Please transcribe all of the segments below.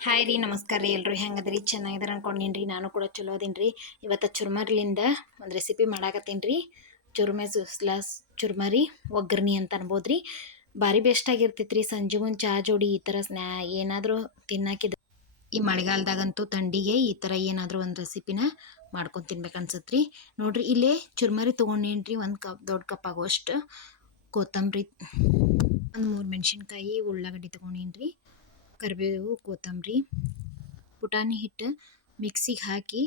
Hi ರೀ, ನಮಸ್ಕಾರ ರೀ ಎಲ್ಲರೂ ಹೆಂಗದ್ರಿ? ಚೆನ್ನಾಗಿದಾರ ಅನ್ಕೊಂಡೀನಿ ರೀ. ನಾನು ಕೂಡ ಚಲೋ ಅದೀನಿ ರೀ. ಇವತ್ತು ಚುರ್ಮರ್ಲಿಂದ ಒಂದು ರೆಸಿಪಿ ಮಾಡಾಕತ್ತೀನಿ ರೀ. ಚುರ್ಮೆ ಸುಸ್ಲಾಸ್ ಚುರ್ಮರಿ ಒಗ್ಗರ್ಣಿ ಅಂತ ಅನ್ಬೋದು ರೀ. ಭಾರಿ ಬೆಸ್ಟ್ ಆಗಿರ್ತೈತೆ ರೀ. ಸಂಜೆ ಮುಂದೆ ಚಹಾ ಜೋಡಿ ಈ ಥರ ಸ್ನ್ಯಾ ಏನಾದರೂ ತಿನ್ನಾಕಿದ ಈ ಮಳೆಗಾಲದಾಗಂತೂ ಥಂಡಿಗೆ ಈ ಥರ ಏನಾದರೂ ಒಂದು ರೆಸಿಪಿನ ಮಾಡ್ಕೊಂಡು ತಿನ್ಬೇಕು ರೀ. ನೋಡಿರಿ, ಇಲ್ಲೇ ಚುರ್ಮರಿ ತೊಗೊಂಡೇನ್ರಿ ಒಂದು ಕಪ್ ದೊಡ್ಡ ಕಪ್ ಆಗೋಷ್ಟು ಕೊತ್ತಂಬರಿ, ಒಂದು ಮೂರು ಮೆಣಸಿನ್ಕಾಯಿ, ಉಳ್ಳಾಗಡ್ಡಿ ತೊಗೊಂಡೇನ್ರಿ ಕರಿಬೇವು, ಕೊತ್ತಂಬರಿ, ಪುಟಾಣಿ ಹಿಟ್ಟು, ಮಿಕ್ಸಿಗೆ ಹಾಕಿ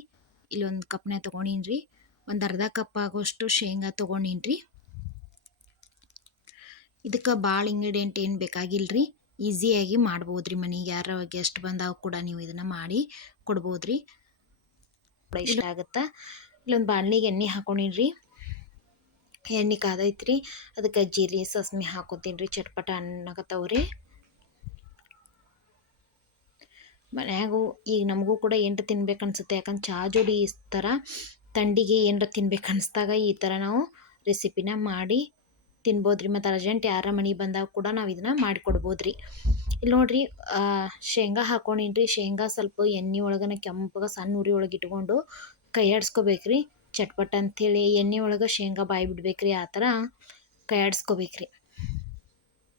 ಇಲ್ಲೊಂದು ಕಪ್ನ ತೊಗೊಂಡೀನಿ ರೀ ಒಂದು ಅರ್ಧ ಕಪ್ ಆಗೋಷ್ಟು ಶೇಂಗಾ ತೊಗೊಂಡೀನಿ ರೀ ಇದಕ್ಕೆ ಭಾಳ ಇಂಗ್ರೀಡಿಯೆಂಟ್ ಏನು ಬೇಕಾಗಿಲ್ಲ ರೀ ಈಸಿಯಾಗಿ ಮಾಡ್ಬೋದು ರೀ ಮನೆಗೆ. ಯಾರ ಗೆಸ್ಟ್ ಬಂದಾಗ ಕೂಡ ನೀವು ಇದನ್ನು ಮಾಡಿ ಕೊಡ್ಬೋದು ರೀ ಇಷ್ಟ ಆಗುತ್ತಾ? ಇಲ್ಲೊಂದು ಬಾಣಲಿಗೆ ಎಣ್ಣೆ ಹಾಕೊಂಡೀನಿ ರೀ ಎಣ್ಣೆ ಕಾದೈತ್ರಿ. ಅದಕ್ಕೆ ಜೀರಿಗೆ ಸಸ್ಮಿ ಹಾಕೋತೀನಿ ರೀ ಚಟ್ಪಟ ಅನ್ನಕತ್ತವು ರೀ ಮನ್ಯಾಗೂ ಈಗ ನಮಗೂ ಕೂಡ ಏನರ ತಿನ್ಬೇಕು ಅನ್ಸುತ್ತೆ ಯಾಕಂದ್ರೆ ಚಹಾ ಜೋಡಿ ಈ ಥರ ತಂಡಿಗೆ ಏನರ ತಿನ್ಬೇಕು ಅನಿಸ್ದಾಗ ಈ ಥರ ನಾವು ರೆಸಿಪಿನ ಮಾಡಿ ತಿನ್ಬೋದು ರೀ ಮತ್ತು ಅರ್ಜೆಂಟ್ ಯಾರ ಮನೆಗೆ ಬಂದಾಗ ಕೂಡ ನಾವು ಇದನ್ನ ಮಾಡಿಕೊಡ್ಬೋದು ರೀ ಇಲ್ಲಿ ನೋಡಿರಿ ಶೇಂಗಾ ಹಾಕೊಂಡೀನಿ ರೀ ಶೇಂಗಾ ಸ್ವಲ್ಪ ಎಣ್ಣೆ ಒಳಗನ ಕೆಂಪಗೆ ಸಣ್ಣ ಉರಿ ಒಳಗೆ ಇಟ್ಕೊಂಡು ಕೈ ರೀ ಚಟ್ಪಟ್ ಅಂಥೇಳಿ ಎಣ್ಣೆ ಒಳಗೆ ಶೇಂಗಾ ಬಾಯಿ ಬಿಡ್ಬೇಕು ರೀ ಆ ಥರ ಕೈ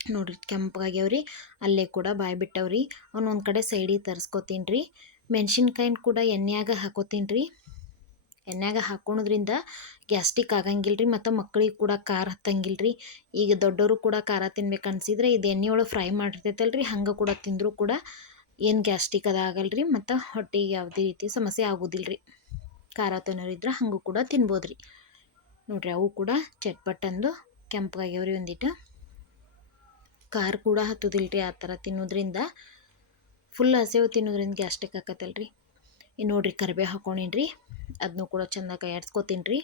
ನೋಡಿರಿ ಕೆಂಪಗಾಗ್ಯಾವ್ರಿ ಅಲ್ಲೇ ಕೂಡ ಬಾಯಿ ಬಿಟ್ಟವ್ರಿ ಒಂದು ಕಡೆ ಸೈಡಿಗೆ ತರಿಸ್ಕೊತೀನಿ ರೀ ಮೆಣಸಿನ್ಕಾಯಿನ ಕೂಡ ಎಣ್ಣೆಯಾಗ ಹಾಕೋತೀನಿ ರೀ ಎಣ್ಣೆಯಾಗ ಹಾಕೊಳೋದ್ರಿಂದ ಗ್ಯಾಸ್ಟಿಕ್ ಆಗಂಗಿಲ್ಲ ರೀ ಮತ್ತು ಮಕ್ಳಿಗೆ ಕೂಡ ಖಾರ ಹತ್ತಂಗಿಲ್ಲ ರೀ ಈಗ ದೊಡ್ಡವರು ಕೂಡ ಖಾರ ತಿನ್ಬೇಕು ಅನ್ಸಿದ್ರೆ ಇದು ಎಣ್ಣೆ ಒಳಗೆ ಫ್ರೈ ಮಾಡಿರ್ತೈತಲ್ಲ ರೀ ಹಂಗೆ ಕೂಡ ತಿಂದರೂ ಕೂಡ ಏನು ಗ್ಯಾಸ್ಟಿಕ್ ಅದು ಆಗಲ್ಲ ರೀ ಮತ್ತು ಹೊಟ್ಟೆಗೆ ಯಾವುದೇ ರೀತಿ ಸಮಸ್ಯೆ ಆಗೋದಿಲ್ಲ ರೀ ಖಾರ ತಿನ್ನೋರಿದ್ರೆ ಹಂಗೂ ಕೂಡ ತಿನ್ಬೋದು ರೀ ನೋಡಿರಿ ಅವು ಕೂಡ ಚಟ್ಪಟ್ಟಂದು ಕೆಂಪಗಾಗ್ಯಾವ್ರಿ ಒಂದಿಟ್ಟು ಖಾರ ಕೂಡ ಹತ್ತೋದಿಲ್ಲ ರೀ ಆ ಥರ ತಿನ್ನೋದ್ರಿಂದ. ಫುಲ್ ಹಸಿವು ತಿನ್ನೋದ್ರಿಂದ ಗ್ಯಾಸ್ಟಿಕ್ ಆಕತ್ತಲ್ಲ ರೀ ಇನ್ನು ನೋಡಿರಿ ಕರಿಬೇವು ಹಾಕೊಂಡೀನಿ ರೀ ಅದನ್ನೂ ಕೂಡ ಚೆನ್ನಾಗಿ ಕೈಯಾಡ್ಸ್ಕೊತೀನಿ ರೀ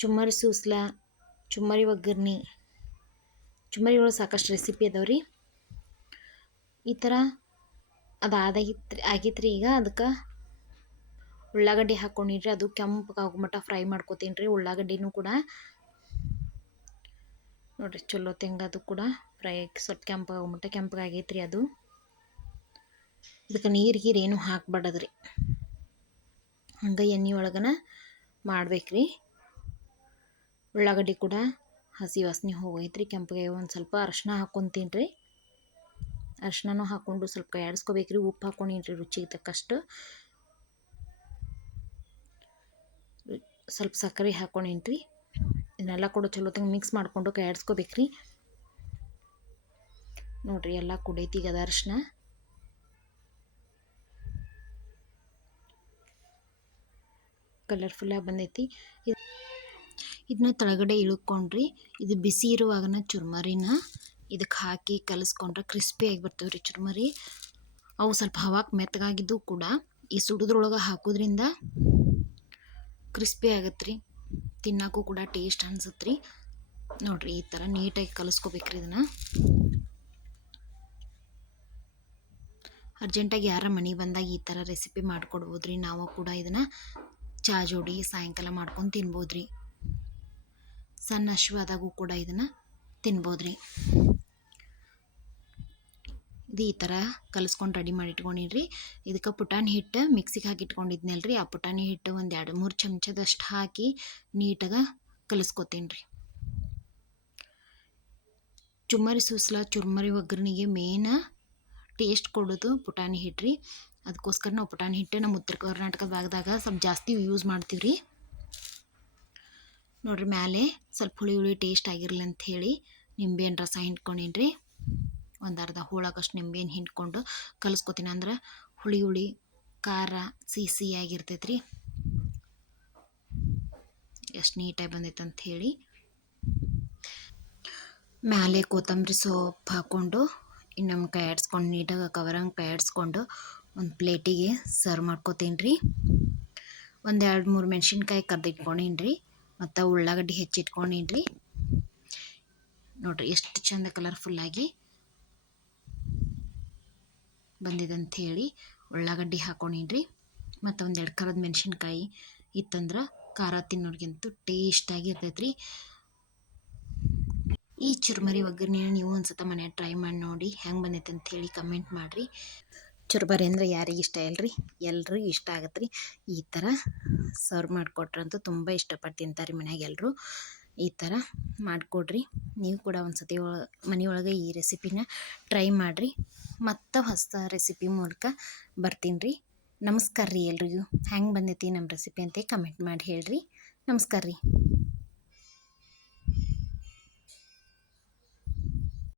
ಚುಮ್ಮರಿ ಸೂಸ್ಲ, ಚುಮ್ಮರಿ ಒಗ್ಗರ್ಣಿ. ಚುಮ್ಮರಿ ಒಳಗೆ ಸಾಕಷ್ಟು ರೆಸಿಪಿ ಅದಾವೆ ರೀ ಈ ಥರ ಅದು ಆದಾಗಿತ್ತು ಆಗಿತ್ತು ರೀ ಈಗ ಅದಕ್ಕೆ ಉಳ್ಳಾಗಡ್ಡಿ ಹಾಕ್ಕೊಂಡಿರಿ ಅದು ಕೆಂಪು ಮಟ್ಟ ಫ್ರೈ ಮಾಡ್ಕೊತೀನಿ ರೀ ಉಳ್ಳಾಗಡ್ಡಿನೂ ಕೂಡ. ನೋಡಿರಿ, ಚಲೋ ತೆಂಗದು ಕೂಡ. ಫ್ರೈ ಸ್ವಲ್ಪ ಕೆಂಪಗೆ ಆಗೋ ಮಟ್ಟ ಕೆಂಪಗೆ ಆಗೈತೆ ರೀ ಅದು. ಇದಕ್ಕೆ ನೀರು ಗೀರು ಏನೂ ಹಾಕ್ಬಾರ್ದದ್ರಿ. ಹಂಗೆ ಎಣ್ಣೆ ಒಳಗನ ಮಾಡ್ಬೇಕ್ರಿ. ಉಳ್ಳಾಗಡ್ಡಿ ಕೂಡ ಹಸಿ ವಾಸನೆ ಹೋಗೈತ್ರಿ, ಕೆಂಪಗೆ ಒಂದು ಸ್ವಲ್ಪ ಅರಶಿನ ಹಾಕ್ಕೊತೀನಿ ರೀ ಅರ್ಶಿನೂ ಹಾಕ್ಕೊಂಡು ಸ್ವಲ್ಪ ರೀ ಉಪ್ಪು ಹಾಕ್ಕೊಂಡಿನ್ರಿ ರುಚಿಗೆ ತಕ್ಕಷ್ಟು. ಸ್ವಲ್ಪ ಸಕ್ಕರೆ ಹಾಕ್ಕೊಂಡಿನ್ರಿ ಇದನ್ನೆಲ್ಲ ಕೂಡ ಚಲೋ ತಂಗ ಮಿಕ್ಸ್ ಮಾಡಿಕೊಂಡು ಕೈ ಆಡಿಸ್ಕೋಬೇಕು ರೀ ನೋಡಿರಿ ಎಲ್ಲ ಕುಡೈತಿ ಅದ ಅರ್ಶಿನ. ಕಲರ್ಫುಲ್ಲಾಗಿ ಬಂದೈತಿ. ಇದನ್ನ ತಳಗಡೆ ಇಳ್ಕೊಂಡ್ರಿ. ಇದು ಬಿಸಿ ಇರುವಾಗನ ಚುರ್ಮರಿನ ಇದಕ್ಕೆ ಹಾಕಿ ಕಲಿಸ್ಕೊಂಡ್ರೆ ಕ್ರಿಸ್ಪಿಯಾಗಿ ಬರ್ತವೆ ರೀ ಚುರ್ಮರಿ. ಅವು ಸ್ವಲ್ಪ ಹವಾಕ್ ಮೆತ್ತಗಾಗಿದ್ದು ಕೂಡ ಈ ಸುಡಿದ್ರೊಳಗೆ ಹಾಕೋದ್ರಿಂದ ಕ್ರಿಸ್ಪಿ ಆಗತ್ತೆ ರೀ ತಿನ್ನೋಕ್ಕೂ ಕೂಡ ಟೇಸ್ಟ್ ಅನ್ಸುತ್ತೆ ರೀ ನೋಡಿರಿ ಈ ಥರ ನೀಟಾಗಿ ಕಲಿಸ್ಕೋಬೇಕ್ರಿ ಇದನ್ನು. ಅರ್ಜೆಂಟಾಗಿ ಯಾರ ಮನೆ ಬಂದಾಗ ಈ ಥರ ರೆಸಿಪಿ ಮಾಡ್ಕೊಡ್ಬೋದ್ರಿ. ನಾವು ಕೂಡ ಇದನ್ನು ಚಾ ಜೋಡಿ ಸಾಯಂಕಾಲ ಮಾಡ್ಕೊಂಡು ತಿನ್ಬೋದು ರೀ ಸಣ್ಣ ಹಶ್ವಾದಾಗೂ ಕೂಡ ಇದನ್ನು ತಿನ್ಬೋದು ರೀ ಇದು ಈ ಥರ ಕಲಿಸ್ಕೊಂಡು ರೆಡಿ ಮಾಡಿ ಇದಕ್ಕೆ ಪುಟಾಣಿ ಹಿಟ್ಟು ಮಿಕ್ಸಿಗೆ ಹಾಕಿ ರೀ ಆ ಪುಟಾಣಿ ಹಿಟ್ಟು ಒಂದು ಎರಡು ಮೂರು ಚಮಚದಷ್ಟು ಹಾಕಿ ನೀಟಾಗಿ ಕಲಿಸ್ಕೊತೀನಿ ರೀ ಚುಮ್ಮರಿ ಸೂಸ್ಲ, ಚುರ್ಮರಿ ಒಗ್ಗರಣೆಗೆ ಮೇನ ಟೇಸ್ಟ್ ಕೊಡೋದು ಪುಟಾಣಿ ಹಿಟ್ಟು ರೀ ಅದಕ್ಕೋಸ್ಕರ ನಾವು ಪುಟಾಣಿ ಹಿಟ್ಟು ನಮ್ಮ ಉತ್ತರ ಕರ್ನಾಟಕ ಭಾಗದಾಗ ಸ್ವಲ್ಪ ಜಾಸ್ತಿ ಯೂಸ್ ಮಾಡ್ತೀವಿ ರೀ ನೋಡಿರಿ ಮ್ಯಾಲೆ ಸ್ವಲ್ಪ ಹುಳಿ ಹುಳಿ ಟೇಸ್ಟ್ ಆಗಿರಲಿ ಹೇಳಿ ನಿಂಬೆಹಣ್ಣು ರಸ ಹಿಂಡ್ಕೊಂಡೀನಿ ಒಂದು ಅರ್ಧ ಹೋಳಾಗಷ್ಟು ನಿಂಬೆಹಣ್ಣು ಹಿಂಡ್ಕೊಂಡು ಕಲಿಸ್ಕೊತೀನಿ. ಅಂದ್ರೆ ಹುಳಿ ಹುಳಿ, ಖಾರ, ಸಿಹಿ ಸಿಹಿಯಾಗಿರ್ತೈತೆ ರೀ ಎಷ್ಟು ನೀಟಾಗಿ ಬಂದೈತೆ ಹೇಳಿ. ಮ್ಯಾಲೆ ಕೊತ್ತಂಬರಿ ಸೊಪ್ಪು ಹಾಕ್ಕೊಂಡು ಇನ್ನೊಮ್ಮೆ ಕೈ ಆಡಿಸ್ಕೊಂಡು ನೀಟಾಗಿ ಕವರಂಗೆ ಕೈ ಆಡಿಸ್ಕೊಂಡು ಒಂದು ಪ್ಲೇಟಿಗೆ ಸರ್ವ್ ಮಾಡ್ಕೊತೀನಿ ರೀ ಒಂದು ಎರಡು ಮೂರು ಮೆಣಸಿನ್ಕಾಯಿ ಕರ್ದಿಟ್ಕೊಂಡೀನಿ ರೀ ಮತ್ತು ಉಳ್ಳಾಗಡ್ಡಿ ಹೆಚ್ಚಿಟ್ಕೊಂಡೀನಿ ರೀ ನೋಡಿರಿ ಎಷ್ಟು ಚಂದ ಕಲರ್ಫುಲ್ಲಾಗಿ ಬಂದಿದೆ ಅಂಥೇಳಿ ಉಳ್ಳಾಗಡ್ಡಿ ಹಾಕೊಂಡಿನ್ರಿ. ರೀ ಮತ್ತು ಒಂದೆರಡು ಕರದ ಮೆಣಸಿನ್ಕಾಯಿ ಇತ್ತಂದ್ರೆ ಖಾರ ತಿನ್ನೋರಿಗಂತೂ ಟೇಸ್ಟಾಗಿ ಇರ್ತೈತೆ ರೀ ಈ ಚುರ್ಮರಿ ಒಗ್ಗರಣೆ ನೀವು ಒಂದ್ಸತ ಮನೆ ಟ್ರೈ ಮಾಡಿ ನೋಡಿ ಹೆಂಗೆ ಬಂದೈತೆ ಅಂತ ಹೇಳಿ ಕಮೆಂಟ್ ಮಾಡಿರಿ. ಚುರ್ಮರಿ ಅಂದರೆ ಯಾರಿಗೆ ಇಷ್ಟ ಇಲ್ರಿ? ಎಲ್ರಿಗೂ ಇಷ್ಟ ಆಗತ್ತೆ ರೀ ಈ ಥರ ಸರ್ವ್ ಮಾಡಿಕೊಟ್ರಂತೂ ತುಂಬ ಇಷ್ಟಪಟ್ಟು ತಿಂತಾರೆ ಮನ್ಯಾಗ ಎಲ್ಲರೂ ಈ ಥರ ಮಾಡಿಕೊಡ್ರಿ. ನೀವು ಕೂಡ ಒಂದು ಸತಿ ಮನೆಯೊಳಗೆ ಈ ರೆಸಿಪಿನ ಟ್ರೈ ಮಾಡಿರಿ. ಮತ್ತು ಹೊಸ ರೆಸಿಪಿ ಮೂಲಕ ಬರ್ತೀನಿ ರೀ ನಮಸ್ಕಾರ ರೀ ಎಲ್ರಿಗೂ. ಹ್ಯಾಂಗೆ ಬಂದೈತಿ ನಮ್ಮ ರೆಸಿಪಿ ಅಂತ ಕಮೆಂಟ್ ಮಾಡಿ ಹೇಳ್ರಿ. ನಮಸ್ಕಾರ ರೀ